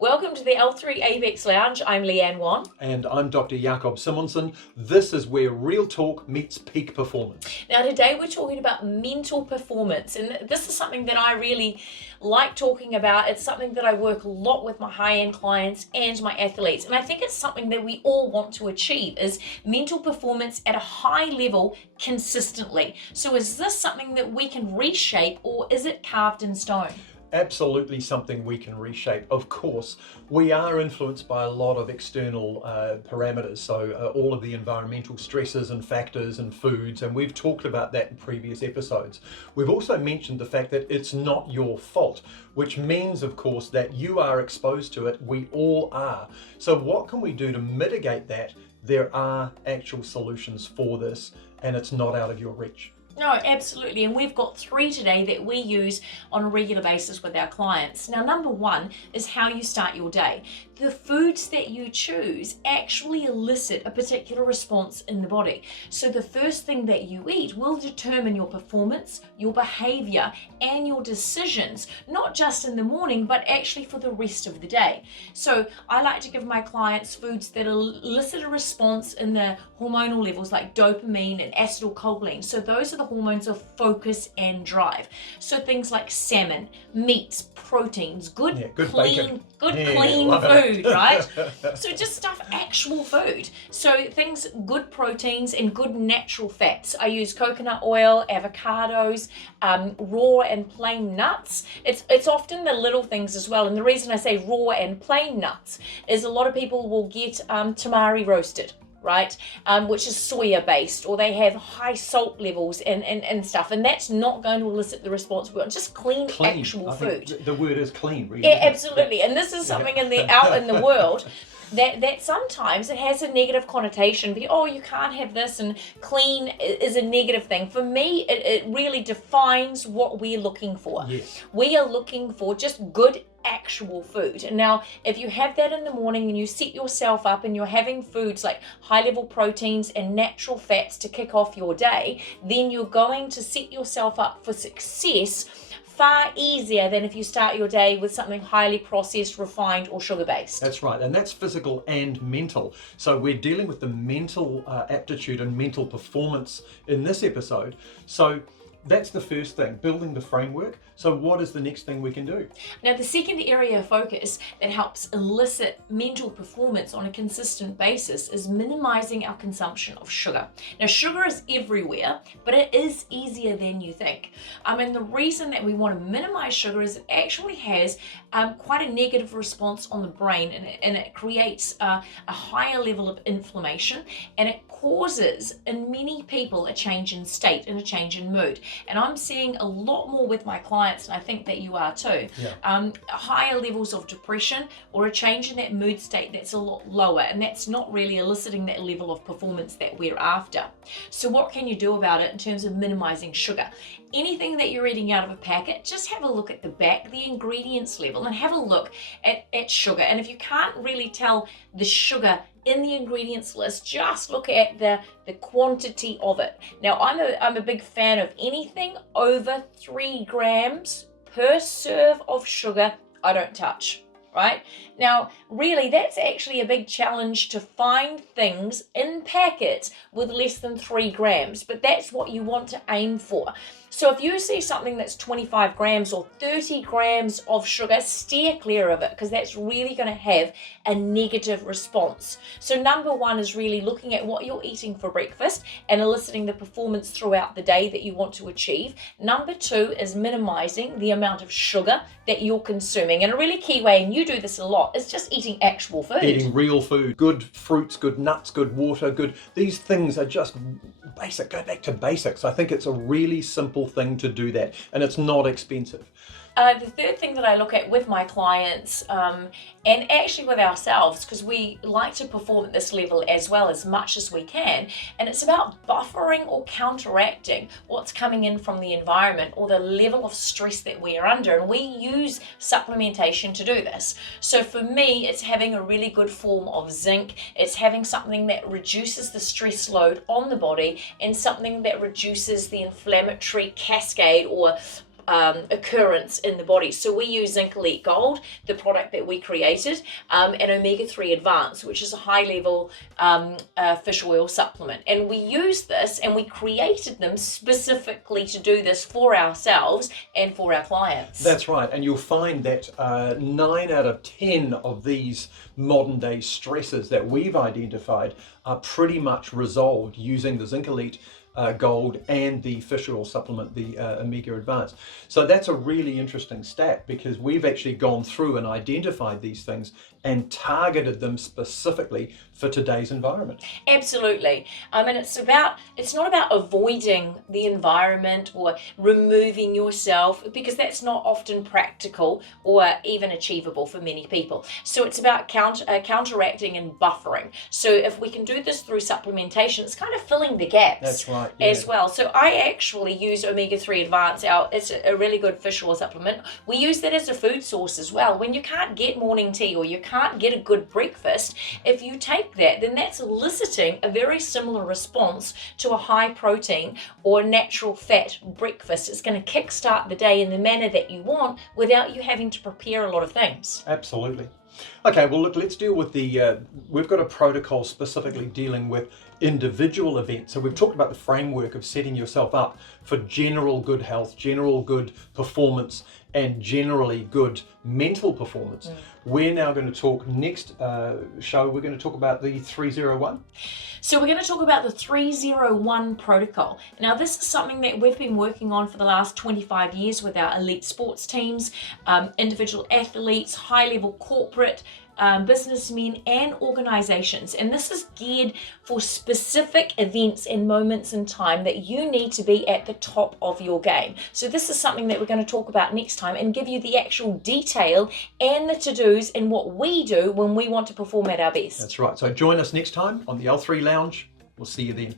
Welcome to the L3 Apex Lounge. I'm Leanne Wann. And I'm Dr. Jakob Simonsen. This is where real talk meets peak performance. Now today we're talking about mental performance, and this is something that I really like talking about. It's something that I work a lot with my high-end clients and my athletes, and I think it's something that we all want to achieve, is mental performance at a high level consistently. So is this something that we can reshape, or is it carved in stone? Absolutely something we can reshape. Of course, we are influenced by a lot of external parameters, so all of the environmental stresses and factors and foods, and we've talked about that in previous episodes. We've also mentioned the fact that it's not your fault, which means, of course, that you are exposed to it. We all are. So what can we do to mitigate that? There are actual solutions for this, and it's not out of your reach. No, absolutely. And we've got 3 today that we use on a regular basis with our clients. Now, number 1 is how you start your day. The foods that you choose actually elicit a particular response in the body. So the first thing that you eat will determine your performance, your behavior, and your decisions, not just in the morning, but actually for the rest of the day. So I like to give my clients foods that elicit a response in the hormonal levels like dopamine and acetylcholine. So those are the hormones of focus and drive. So things like salmon, meats, proteins, good clean food, right? So just stuff actual food. So things, good proteins and good natural fats. I use coconut oil, avocados, raw and plain nuts. It's often the little things as well. And the reason I say raw and plain nuts is a lot of people will get tamari roasted, right? Which is soya based, or they have high salt levels and stuff, and that's not going to elicit the response we want. Just clean actual food. The word is clean, really. Yeah, absolutely. And this is something out in the world that sometimes it has a negative connotation. Oh, you can't have this, and clean is a negative thing. For me, it really defines what we're looking for. Yes. We are looking for just good actual food. And now if you have that in the morning and you set yourself up and you're having foods like high level proteins and natural fats to kick off your day, then you're going to set yourself up for success far easier than if you start your day with something highly processed, refined, or sugar-based. That's right, and that's physical and mental. So we're dealing with the mental aptitude and mental performance in this episode. So that's the first thing, building the framework. So what is the next thing we can do? Now, the second area of focus that helps elicit mental performance on a consistent basis is minimizing our consumption of sugar. Now, sugar is everywhere, but it is easier than you think. And the reason that we want to minimize sugar is it actually has quite a negative response on the brain, and it creates a higher level of inflammation, and it causes in many people a change in state and a change in mood. And I'm seeing a lot more with my clients, and I think that you are too. Yeah. Higher levels of depression or a change in that mood state that's a lot lower, and that's not really eliciting that level of performance that we're after. So what can you do about it in terms of minimizing sugar? Anything that you're eating out of a packet, just have a look at the back, the ingredients level, and have a look at sugar. And if you can't really tell the sugar in the ingredients list, just look at the quantity of it. Now, I'm a big fan of anything over 3 grams per serve of sugar, I don't touch. Right? Now, really, that's actually a big challenge to find things in packets with less than 3 grams, but that's what you want to aim for. So if you see something that's 25 grams or 30 grams of sugar, steer clear of it, because that's really going to have a negative response. So number 1 is really looking at what you're eating for breakfast and eliciting the performance throughout the day that you want to achieve. Number 2 is minimizing the amount of sugar that you're consuming. And a really key way, and you do this a lot, is just eating actual food. Eating real food, good fruits, good nuts, good water, these things are just basic. Go back to basics. I think it's a really simple thing to do that, and it's not expensive. The third thing that I look at with my clients and actually with ourselves, because we like to perform at this level as well as much as we can, and it's about buffering or counteracting what's coming in from the environment or the level of stress that we are under, and we use supplementation to do this. So for me, it's having a really good form of zinc, it's having something that reduces the stress load on the body, and something that reduces the inflammatory cascade or occurrence in the body. So we use Zinc Elite Gold, the product that we created, and Omega-3 Advanced, which is a high-level fish oil supplement. And we use this, and we created them specifically to do this for ourselves and for our clients. That's right, and you'll find that 9 out of 10 of these modern day stresses that we've identified are pretty much resolved using the Zinc Elite Gold and the fish oil supplement, the Omega Advanced. So that's a really interesting stat, because we've actually gone through and identified these things and targeted them specifically for today's environment. Absolutely. I mean, it's not about avoiding the environment or removing yourself, because that's not often practical or even achievable for many people. So it's about counteracting and buffering. So if we can do this through supplementation, it's kind of filling the gaps. That's right. As well. So I actually use Omega-3 Advanced. It's a really good fish oil supplement. We use that as a food source as well. When you can't get morning tea or you can't get a good breakfast, if you take that, then that's eliciting a very similar response to a high protein or natural fat breakfast. It's going to kickstart the day in the manner that you want without you having to prepare a lot of things. Absolutely. Okay, well, look, let's deal with we've got a protocol specifically dealing with individual events. So we've talked about the framework of setting yourself up for general good health, general good performance, and generally good mental performance. We're now going to talk next show, we're going to talk about the 301. So we're going to talk about the 301 protocol. Now, this is something that we've been working on for the last 25 years with our elite sports teams, individual athletes, high-level corporate businessmen and organizations. And this is geared for specific events and moments in time that you need to be at the top of your game. So this is something that we're going to talk about next time and give you the actual detail and the to-dos and what we do when we want to perform at our best. That's right. So join us next time on the L3 Lounge. We'll see you then.